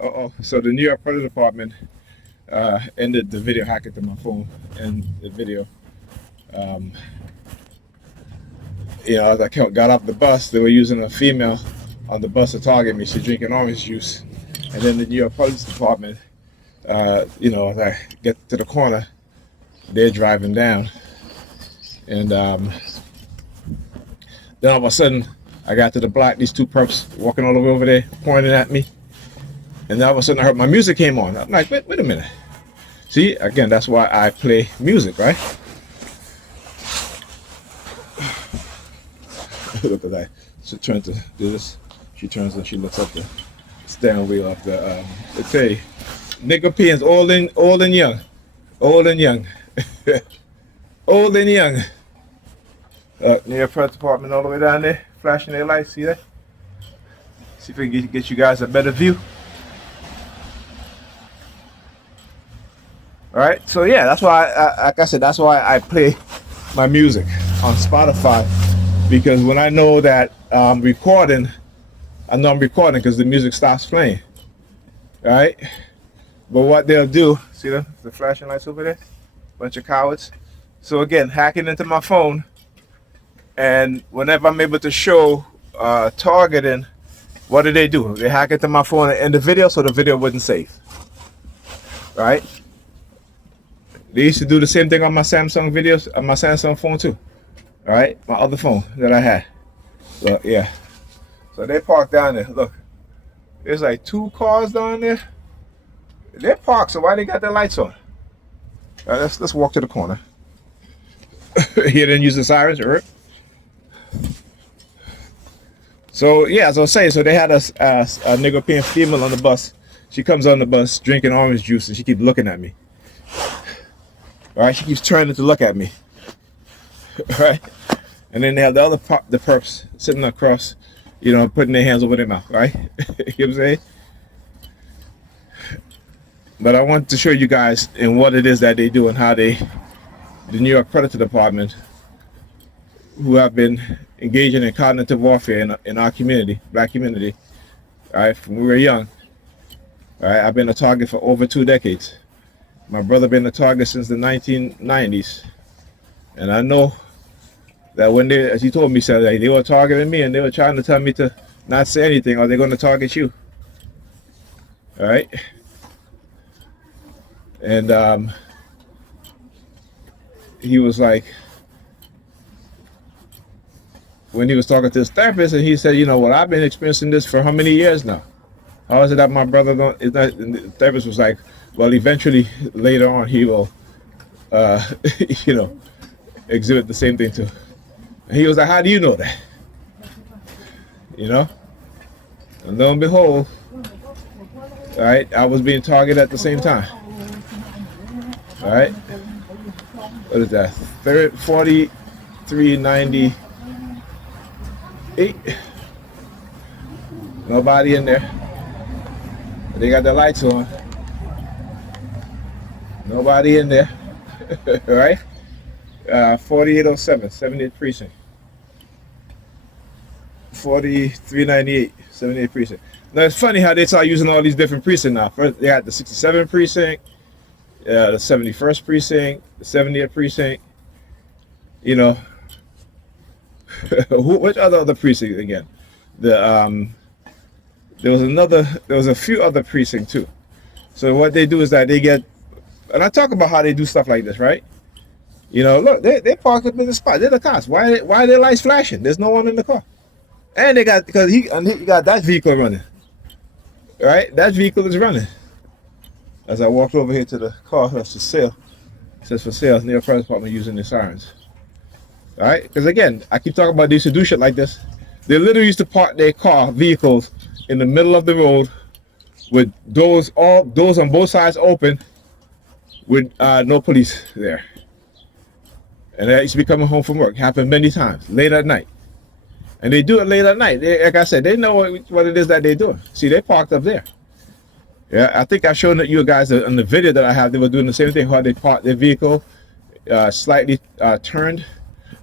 Uh-oh. So the New York Predators Department ended the video hacking to my phone and the video. As I got off the bus, they were using a female on the bus to target me. She's drinking orange juice. And then the New York Police Department, as I get to the corner, they're driving down. And then all of a sudden, I got to the block, these two perps walking all the way over there, pointing at me. And then all of a sudden, I heard my music came on. I'm like, wait a minute. See, again, that's why I play music, right? Look at that. She turns to do this. She turns and she looks up the steering wheel of the, it's a nigger pins, old and young. Old and young. Old and young. Near Predators Department all the way down there, flashing their lights, see that? See if we can get you guys a better view. Alright, so yeah, that's why, like I said, that's why I play my music on Spotify. Because when I know that I'm recording, I know I'm recording because the music stops playing. Alright? But what they'll do, see the flashing lights over there? Bunch of cowards. So again, hacking into my phone. And whenever I'm able to show targeting, what do? They hack into my phone and end the video so the video wouldn't save. Right? They used to do the same thing on my Samsung videos, on my Samsung phone too. Alright? My other phone that I had. Look, yeah. So they parked down there. Look. There's like 2 cars down there. They're parked, so why they got their lights on? Alright, let's walk to the corner. He didn't use the sirens, right? So yeah, as I was saying, so they had a nigger female on the bus. She comes on the bus drinking orange juice and she keeps looking at me. Alright, she keeps turning to look at me. Alright? And then they have the perps sitting across, putting their hands over their mouth, right? You know what I'm saying? But I want to show you guys and what it is that they do and how the New York Predators Department, who have been engaging in cognitive warfare in our community, black community, all right, from when we were young. All right, I've been a target for over 2 decades. My brother been a target since the 1990s. And I know that when they, as he told me, said they were targeting me and they were trying to tell me to not say anything or they're going to target you. All right. And he was like, when he was talking to his therapist, and he said, I've been experiencing this for how many years now? How is it that my brother don't? And the therapist was like, well, eventually, later on, he will, exhibit the same thing too. And he was like, how do you know that? And lo and behold, all right, I was being targeted at the same time. All right, what is that? 4398. Nobody in there. They got the lights on. Nobody in there. All right. 4807, 78th precinct. 4398, 78th precinct. Now it's funny how they start using all these different precincts now. First they got the 67th precinct, the 71st precinct, the 70th precinct. Which other precinct again? There was a few other precincts too. So what they do is that they get, and I talk about how they do stuff like this, right? Look, they parked up in the spot. They're the cops. Why are their lights flashing? There's no one in the car. And they got, because he got that vehicle running. Right? That vehicle is running. As I walked over here to the car that's for sale. It says for sale, New York Predators Department using the sirens. Alright? Because again, I keep talking about they used to do shit like this. They literally used to park their vehicles in the middle of the road with doors on both sides open with no police there. And that used to be coming home from work. Happened many times, late at night. And they do it late at night. Like I said, they know what it is that they're doing. See, they parked up there. Yeah, I think I showed you guys on the video that I have, they were doing the same thing, how they parked their vehicle slightly turned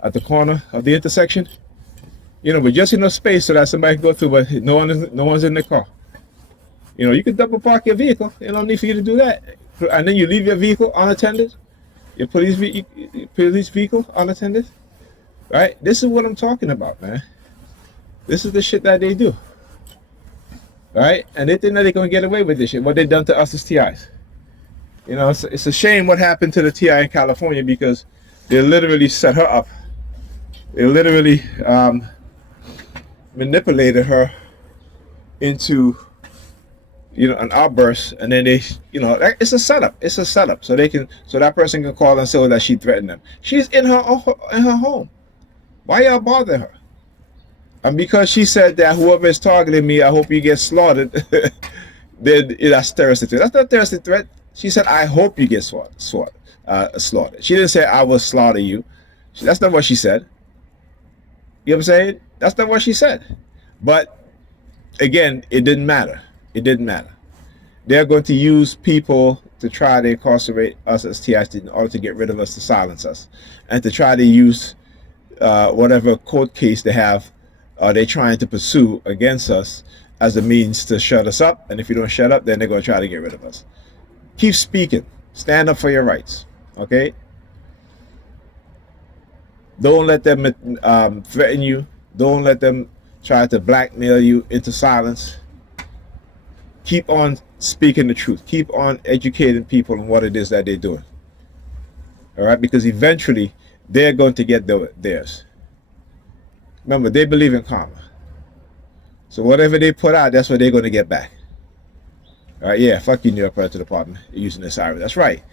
at the corner of the intersection. But just enough space so that somebody can go through, but no one's in the car. You know, you could double park your vehicle. There's no need for you to do that. And then you leave your vehicle unattended, your police vehicle unattended, right? This is what I'm talking about, man. This is the shit that they do, right? And they think that they're gonna get away with this shit. What they done to us as TIs. You know, it's a shame what happened to the TI in California, because they literally set her up. They literally manipulated her into, you know, an outburst, and then they, you know, it's a setup. It's a setup, so that person can call and say that she threatened them. She's in her home. Why y'all bother her? And because she said that whoever is targeting me, I hope you get slaughtered, then that's terrorist threat. That's not terrorist threat. She said, I hope you get slaughtered. She didn't say, I will slaughter you. That's not what she said. You know what I'm saying? That's not what she said. But again, it didn't matter. It didn't matter. They're going to use people to try to incarcerate us as TIs in order to get rid of us, to silence us, and to try to use whatever court case they have, they're trying to pursue against us as a means to shut us up. And if you don't shut up, then they're going to try to get rid of us. Keep speaking. Stand up for your rights. Okay? Don't let them threaten you. Don't let them try to blackmail you into silence. Keep on speaking the truth. Keep on educating people on what it is that they're doing. All right? Because eventually they're going to get theirs. Remember, they believe in karma. So whatever they put out, that's what they're going to get back. All right? Yeah, fuck you, New York Predator Department. You're using this siren. That's right.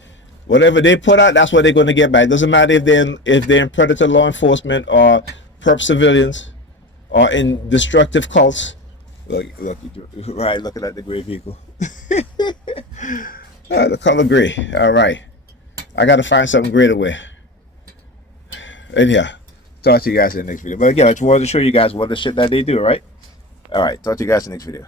Whatever they put out, that's what they're going to get back. It doesn't matter if they're in predator law enforcement or perp civilians or in destructive cults. Look, right, looking at the gray vehicle. The color gray. All right. I got to find something gray to wear. Anyhow, talk to you guys in the next video. But again, I just wanted to show you guys what the shit that they do, right? All right, talk to you guys in the next video.